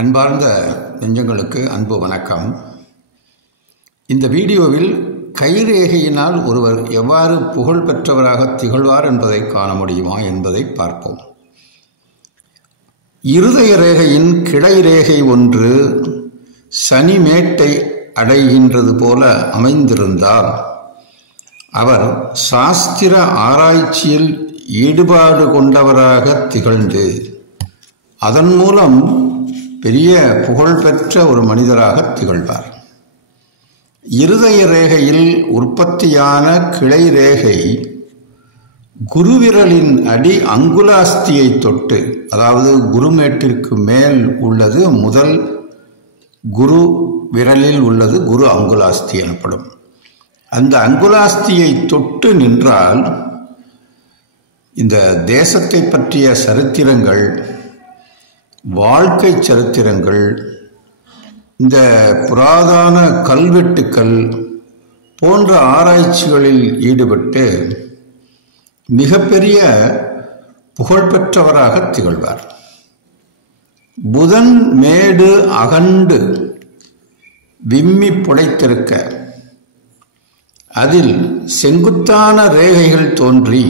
அன்பார்ந்த நெஞ்சங்களுக்கு அன்பு வணக்கம். இந்த வீடியோவில் கைரேகையினால் ஒருவர் எவ்வாறு புகழ் பெற்றவராக திகழ்வார் என்பதை காண முடியுமா என்பதை பார்ப்போம். இருதய ரேகையின் கிளை ரேகை ஒன்று சனி மேட்டை அடைகின்றது போல அமைந்திருந்தால் அவர் சாஸ்திர ஆராய்ச்சியில் ஈடுபாடு கொண்டவராக திகழ்ந்து அதன் மூலம் பெரிய புகழ்பெற்ற ஒரு மனிதராக திகழ்வார். இருதய ரேகையில் உற்பத்தியான கிளை ரேகை குருவிரலின் அடி அங்குலாஸ்தியை தொட்டு, அதாவது குருமேட்டிற்கு மேல் உள்ளது முதல் குரு விரலில் உள்ளது குரு அங்குலாஸ்தி எனப்படும். அந்த அங்குலாஸ்தியை தொட்டு நின்றால் இந்த தேசத்தை பற்றிய சரித்திரங்கள், வாழ்க்கை சரித்திரங்கள், இந்த புராதன கல்வெட்டுக்கள் போன்ற ஆராய்ச்சிகளில் ஈடுபட்டு மிகப்பெரிய புகழ்பெற்றவராக திகழ்வார். புதன் மேடு அகண்டு விம்மி புடைத்திருக்க அதில் செங்குத்தான ரேகைகள் தோன்றி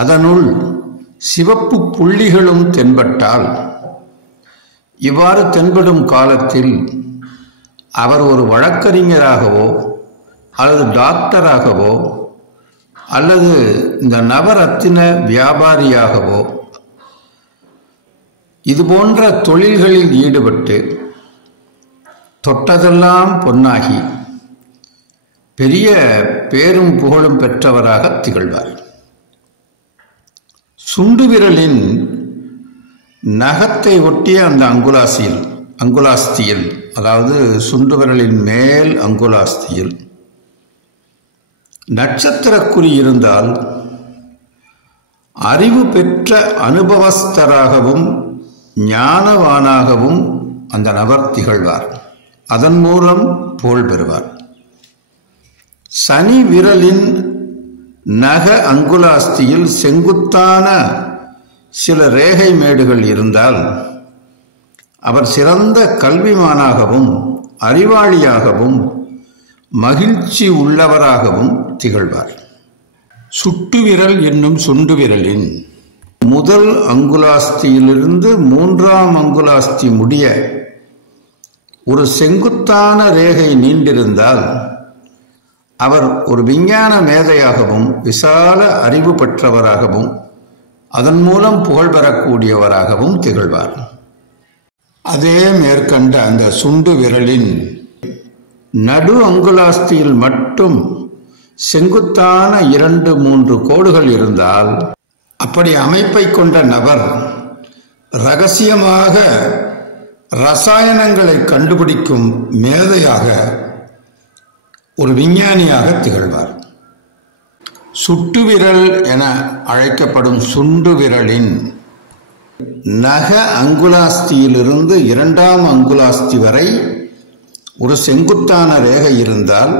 அதனுள் சிவப்பு புள்ளிகளும் தென்பட்டால், இவ்வாறு தென்படும் காலத்தில் அவர் ஒரு வழக்கறிஞராகவோ அல்லது டாக்டராகவோ அல்லது இந்த நவரத்தின வியாபாரியாகவோ இதுபோன்ற தொழில்களில் ஈடுபட்டு தொட்டதெல்லாம் பொன்னாகி பெரிய பேரும் புகழும் பெற்றவராக திகழ்வார். சுண்டு விரலின் நகத்தை ஒட்டிய அந்த அங்குலாஸ்தியில், அதாவது சுண்டு விரலின் மேல் அங்குலாஸ்தியில் நட்சத்திரக்குறி இருந்தால் அறிவு பெற்ற அனுபவஸ்தராகவும் ஞானவானாகவும் அந்த நபர் திகழ்வார். அதன் மூலம் புகழ் பெறுவார். சனி விரலின் நக அங்குலாஸ்தியில் செங்குத்தான சில ரேகை மேடுகள் இருந்தால் அவர் சிறந்த கல்விமானாகவும் அறிவாளியாகவும் மகிழ்ச்சி உள்ளவராகவும் திகழ்வார். சுட்டு விரல் என்னும் சுண்டு விரலின் முதல் அங்குலாஸ்தியிலிருந்து மூன்றாம் அங்குலாஸ்தி முடிய ஒரு செங்குத்தான ரேகை நீண்டிருந்தால் அவர் ஒரு விஞ்ஞான மேதையாகவும் விசால அறிவு பெற்றவராகவும் அதன் மூலம் புகழ் பெறக்கூடியவராகவும் திகழ்வார். அதே மேற்கண்ட அந்த சுண்டு விரலின் நடு அங்குலாஸ்தியில் மட்டும் செங்குத்தான 2-3 கோடுகள் இருந்தால் அப்படி அமைப்பை கொண்ட நபர் இரகசியமாக ரசாயனங்களை கண்டுபிடிக்கும் மேதையாக, ஒரு விஞ்ஞானியாக திகழ்வார். சுட்டு விரல் என அழைக்கப்படும் சுண்டு விரலின் நக அங்குலாஸ்தியிலிருந்து 2ஆம் அங்குலாஸ்தி வரை ஒரு செங்குத்தான ரேகை இருந்தால்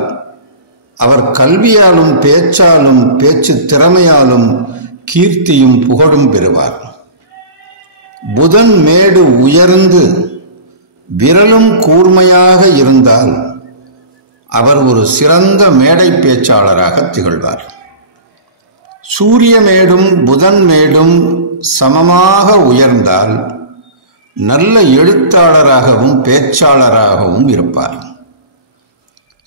அவர் கல்வியாலும் பேச்சாலும் பேச்சு திறமையாலும் கீர்த்தியும் புகழும் பெறுவார். புதன் மேடு உயர்ந்து விரலும் கூர்மையாக இருந்தால் அவர் ஒரு சிறந்த மேடை பேச்சாளராக திகழ்வார். சூரிய மேடும் புதன் மேடும் சமமாக உயர்ந்தால் நல்ல எழுத்தாளராகவும் பேச்சாளராகவும் இருப்பார்.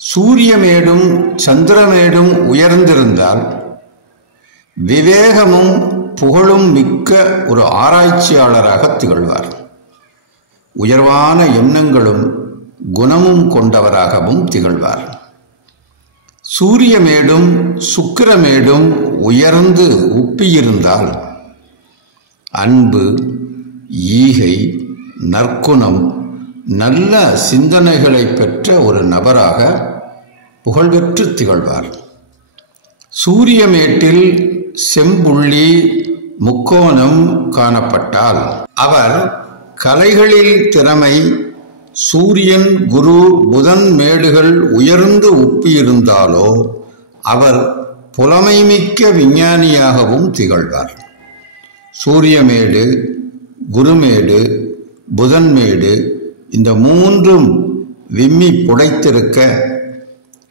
சூரிய மேடும் சந்திரமேடும் உயர்ந்திருந்தால் விவேகமும் புகழும் மிக்க ஒரு ஆராய்ச்சியாளராக திகழ்வார். உயர்வான எண்ணங்களும் குணமும் கொண்டவராகவும் திகழ்வார். சூரியமேடும் சுக்கிரமேடும் உயர்ந்து உப்பியிருந்தால் அன்பு, ஈகை, நற்குணம், நல்ல சிந்தனைகளை பெற்ற ஒரு நபராக புகழ்பெற்று திகழ்வார். சூரியமேட்டில் செம்புள்ளி, முக்கோணம் காணப்பட்டால் அவர் கலைகளில் திறமை, சூரியன், குரு, புதன் மேடுகள் உயர்ந்து உப்பியிருந்தாலோ அவர் புலமைமிக்க விஞ்ஞானியாகவும் திகழ்வார். சூரியமேடு, குருமேடு, புதன்மேடு, இந்த மூன்றும் விம்மி புடைத்திருக்க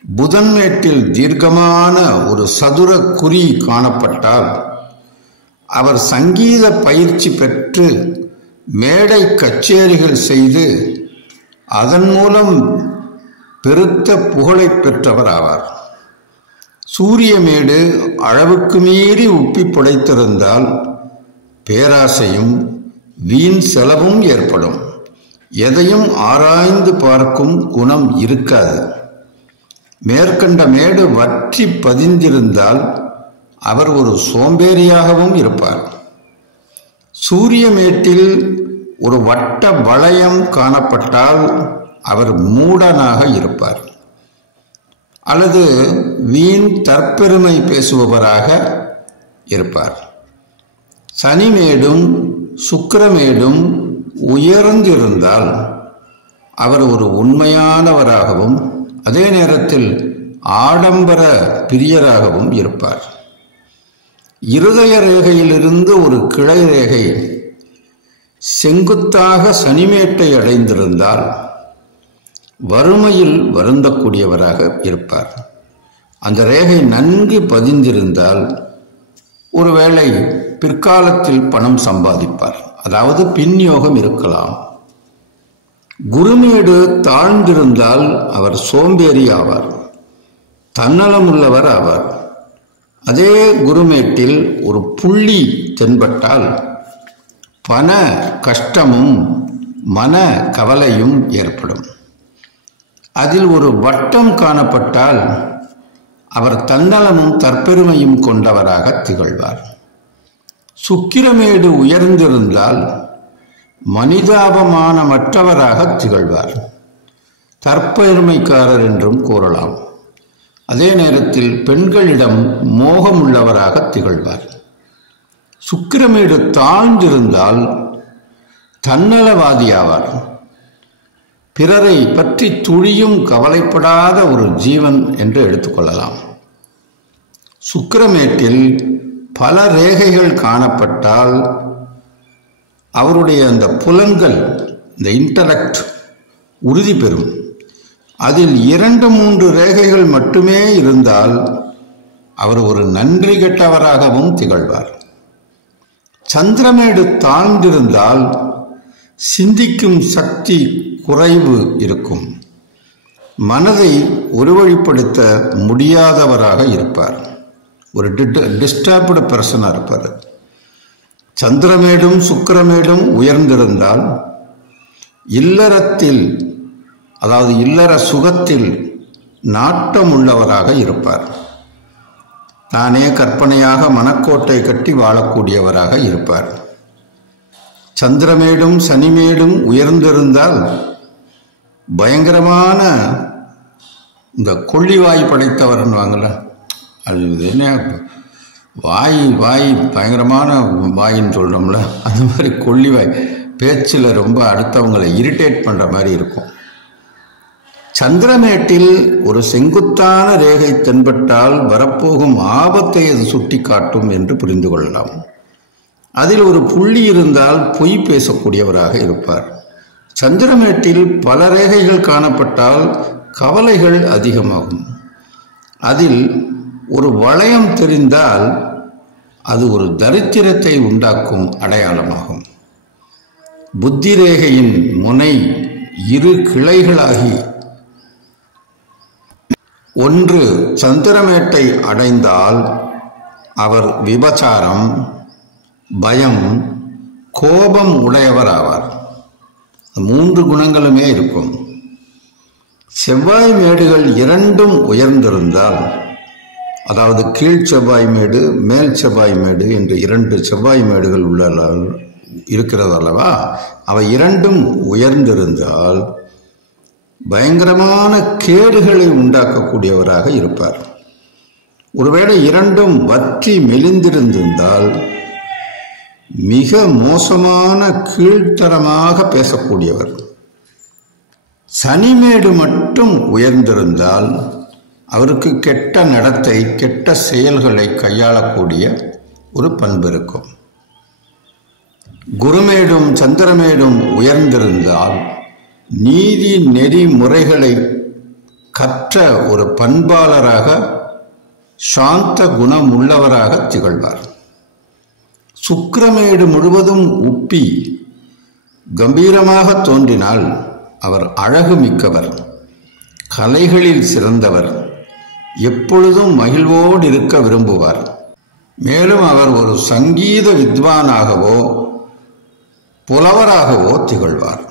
புதன்மேட்டில் தீர்க்கமான ஒரு சதுர குறி காணப்பட்டால் அவர் சங்கீத பயிற்சி பெற்று மேடை கச்சேரிகள் செய்து அதன் மூலம் பெருத்த புகழை பெற்றவர் ஆவார். சூரியமேடு அளவுக்கு மீறி உப்பி புடைத்திருந்தால் பேராசையும் வீண் செலவும் ஏற்படும். எதையும் ஆராய்ந்து பார்க்கும் குணம் இருக்காது. மேற்கண்ட மேடு வற்றி பதிந்திருந்தால் அவர் ஒரு சோம்பேறியாகவும் இருப்பார். சூரியமேட்டில் ஒரு வட்ட வளையம் காணப்பட்டால் அவர் மூடனாக இருப்பார் அல்லது வீண் தற்பெருமை பேசுபவராக இருப்பார். சனிமேடும் சுக்கிரமேடும் உயர்ந்திருந்தால் அவர் ஒரு உண்மையானவராகவும் அதே நேரத்தில் ஆடம்பர பிரியராகவும் இருப்பார். இருதய ரேகையிலிருந்து ஒரு கிளை ரேகை செங்குத்தாக சனிமேட்டை அடைந்திருந்தால் வறுமையில் வருந்தக்கூடியவராக இருப்பார். அந்த ரேகை நன்கு பதிந்திருந்தால் ஒருவேளை பிற்காலத்தில் பணம் சம்பாதிப்பார், அதாவது பின்யோகம் இருக்கலாம். குருமேடு தாழ்ந்திருந்தால் அவர் சோம்பேறி ஆவார், தன்னலமுள்ளவர் ஆவார். அதே குருமேட்டில் ஒரு புள்ளி தென்பட்டால் பண கஷ்டமும் மன கவலையும் ஏற்படும். அதில் ஒரு வட்டம் காணப்பட்டால் அவர் தன்னலமும் தற்பெருமையும் கொண்டவராக திகழ்வார். சுக்கிரமேடு உயர்ந்திருந்தால் மனிதாபமானமற்றவராக திகழ்வார், தற்பெருமைக்காரர் என்றும் கூறலாம். அதே நேரத்தில் பெண்களிடம் மோகமுள்ளவராக திகழ்வார். சுக்கிரமேடு தாழ்ந்திருந்தால் தன்னலவாதியாவார், பிறரை பற்றி துளியும் கவலைப்படாத ஒரு ஜீவன் என்று எடுத்துக்கொள்ளலாம். சுக்கிரமேட்டில் பல ரேகைகள் காணப்பட்டால் அவருடைய அந்த புலன்கள், இந்த இன்டலெக்ட் உறுதி பெறும். அதில் 2-3 ரேகைகள் மட்டுமே இருந்தால் அவர் ஒரு நன்றி கெட்டவராகவும் திகழ்வார். சந்திரமேடு தாழ்ந்திருந்தால் சிந்திக்கும் சக்தி குறைவு இருக்கும், மனதை ஒருவழிப்படுத்த முடியாதவராக இருப்பார், ஒரு டிஸ்டர்ப்டு பர்சனாக இருப்பார். சந்திரமேடும் சுக்கிரமேடும் உயர்ந்திருந்தால் இல்லறத்தில், அதாவது இல்லற சுகத்தில் நாட்டம் உள்ளவராக இருப்பார். தானே கற்பனையாக மனக்கோட்டை கட்டி வாழக்கூடியவராக இருப்பார். சந்திரமேடும் சனிமேடும் உயர்ந்திருந்தால் பயங்கரமான இந்த கொள்ளிவாய் படைத்தவர்னுவாங்கள்ல, அது என்ன வாய் பயங்கரமான வாயின்னு சொல்கிறோம்ல, அந்த மாதிரி கொள்ளிவாய் பேச்சில் ரொம்ப அடுத்தவங்களை இரிட்டேட் பண்ணுற மாதிரி இருக்கும். சந்திரமேட்டில் ஒரு செங்குத்தான ரேகை தென்பட்டால் வரப்போகும் ஆபத்தை அது சுட்டி காட்டும் என்று புரிந்து கொள்ளலாம். அதில் ஒரு புள்ளி இருந்தால் பொய் பேசக்கூடியவராக இருப்பார். சந்திரமேட்டில் பல ரேகைகள் காணப்பட்டால் கவலைகள் அதிகமாகும். அதில் ஒரு வளையம் தெரிந்தால் அது ஒரு தரித்திரத்தை உண்டாக்கும் அடையாளமாகும். புத்தி ரேகையின் முனை 2 கிளைகளாகி ஒன்று சந்திரமேட்டை அடைந்தால் அவர் விபச்சாரம், பயம், கோபம் உடையவர் ஆவார். 3 குணங்களுமே இருக்கும். செவ்வாய் மேடுகள் 2ம் உயர்ந்திருந்தால், அதாவது கீழ் செவ்வாய் மேடு, மேல் செவ்வாய் மேடு என்று 2 செவ்வாய் மேடுகள் இருக்கிறது அல்லவா, அவை 2ம் உயர்ந்திருந்தால் பயங்கரமான கேடுகளை உண்டாக்கக்கூடியவராக இருப்பார். ஒருவேளை 2ம் வற்றி மெலிந்திருந்தால் மிக மோசமான கீழ்த்தரமாக பேசக்கூடியவர். சனிமேடு மட்டும் உயர்ந்திருந்தால் அவருக்கு கெட்ட நடத்தை, கெட்ட செயல்களை கையாளக்கூடிய ஒரு பண்பு இருக்கும். குருமேடும் சந்திரமேடும் உயர்ந்திருந்தால் நீதி நெறிமுறைகளை கற்ற ஒரு பண்பாளராக, சாந்த குணம் உள்ளவராக திகழ்வார். சுக்கிரமேடு முழுவதும் உப்பி கம்பீரமாக தோன்றினால் அவர் அழகு மிக்கவர், கலைகளில் சிறந்தவர், எப்பொழுதும் மகிழ்வோடு இருக்க விரும்புவார். மேலும் அவர் ஒரு சங்கீத வித்வானாகவோ புலவராகவோ திகழ்வார்.